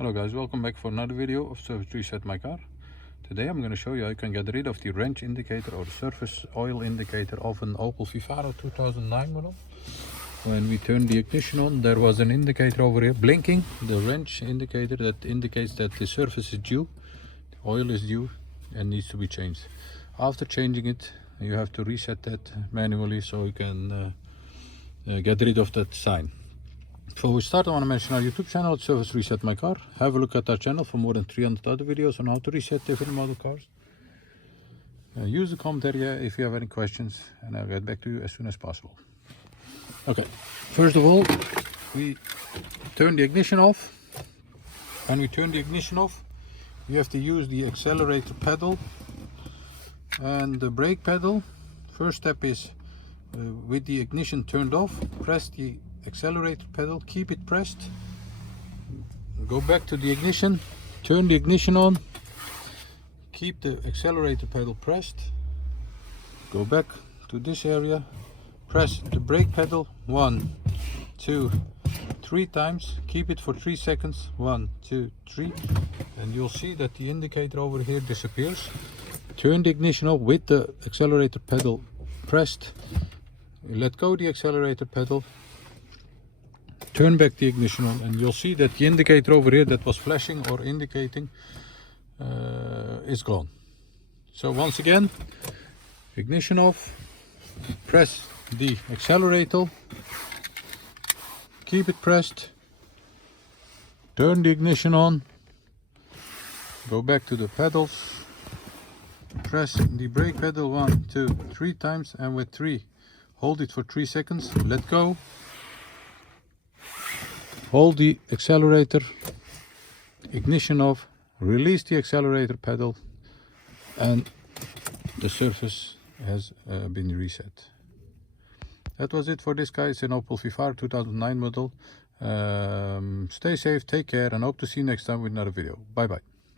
Hello guys, welcome back for another video of Service Reset My Car. Today I'm going to show you how you can get rid of the wrench indicator or the surface oil indicator of an Opel Vivaro 2009 model. When we turn the ignition on, there was an indicator over here blinking, the wrench indicator that indicates that the surface is due, the oil is due and needs to be changed. After changing it, you have to reset that manually so you can get rid of that sign. Before we start, I want to mention our YouTube channel, Service Reset My Car. Have a look at our channel for more than 300 other videos on how to reset different model cars. Use the comment area if you have any questions and I'll get back to you as soon as possible. Okay, first of all, we turn the ignition off. When we turn the ignition off, you have to use the accelerator pedal and the brake pedal. First step is with the ignition turned off, press the accelerator pedal, keep it pressed, go back to the ignition, turn the ignition on, keep the accelerator pedal pressed, go back to this area, press the brake pedal 1, 2, 3 times, keep it for 3 seconds, 1, 2, 3, and you'll see that the indicator over here disappears. Turn the ignition off with the accelerator pedal pressed, let go the accelerator pedal, turn back the ignition on, and you'll see that the indicator over here that was flashing or indicating is gone. So once again, ignition off, press the accelerator, keep it pressed, turn the ignition on, go back to the pedals, press the brake pedal 1, 2, 3 times, and with 3 hold it for 3 seconds, let go. Hold the accelerator, ignition off, release the accelerator pedal, and the surface has been reset. That was it for this guy. It's an Opel Vivaro 2009 model. Stay safe, take care, and hope to see you next time with another video. Bye bye.